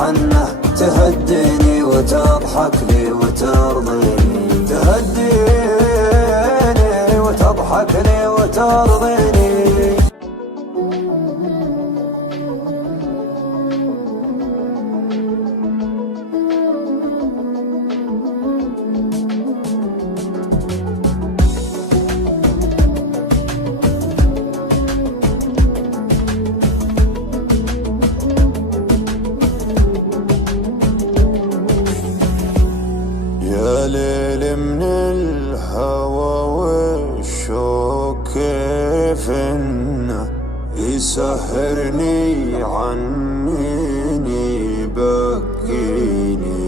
حنه، تهديني وتضحك لي وترضيني، تهديني وتضحك لي وترضيني. يا ليل من الهوى والشوق كيف انه يسهرني عنيني يبكيني.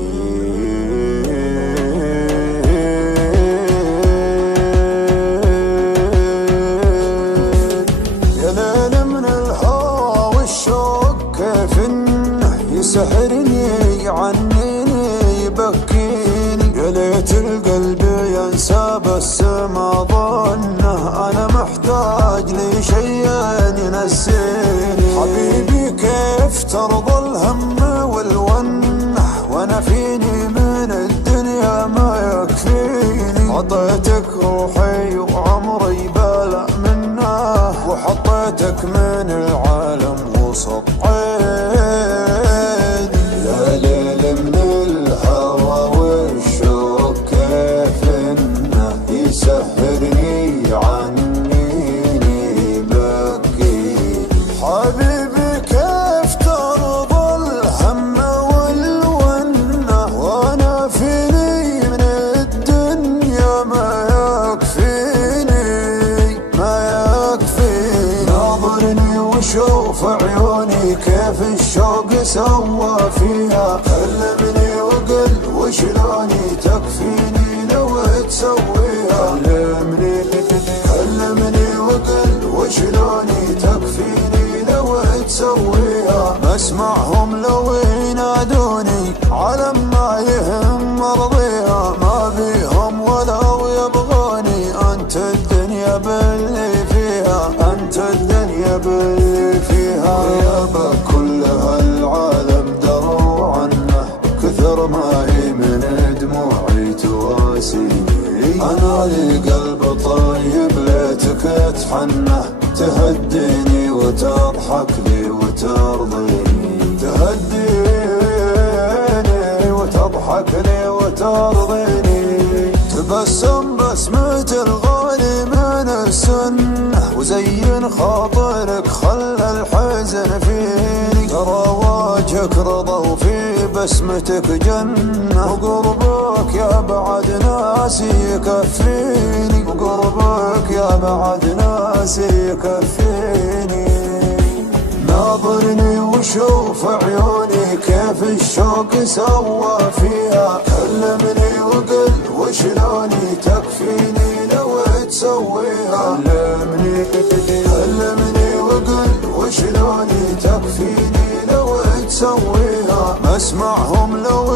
يا ليل من الهوى والشوق كيف انه يسهرني عنيني يبكيني. يا ليت القلب ينسى بس ما ظنه انا محتاج لي شيء ينسيني. حبيبي كيف ترضى الهم والونه وانا فيني من الدنيا ما يكفيني. عطيتك روحي وعمري بلا منه وحطيتك من العالم وسط عيني. يا ليل من الهوى والشوق كيف انه يسهرني عنيني يبكيني. حبيبي كيف ترضى الهم والونه وانا فيني من الدنيا ما يكفيني ما يكفيني. ناظرني وشوف عيوني كيف الشوق سوى فيها. كلمني وقل وشلوني تكفيني لو تسويها. كلمني وقل وشلوني تكفيني لو تسويها. مسمعهم لو ينادوني على ما يهم مرضيها. ما بيهم ولو يبغوني انت الدنيا باللي فيها. انت الدنيا باللي فيها. يابا كل هالعالم دروا عنه كثر ما هي من دموعي تواسيني. انا لي قلب طيب ليتك تحنه، تهديني وتضحك لي وترضيني، تهديني وتضحك لي وترضيني. تبسم بسمة الغالي من السنة وزين خاطرك خلى الحزن فيني. ترى وجهك رضا وفي بسمتك جنة وقربك يا بعد ناسي يكفيني. وقربك يا بعد ناسي يكفيني. ناظرني وشوف عيوني كيف الشوق سوى فيها. كلمني وقل وشلوني تكفيني لو تسويها. كلمني وقل وشلوني تكفيني لو تسويها. مسمعهم لو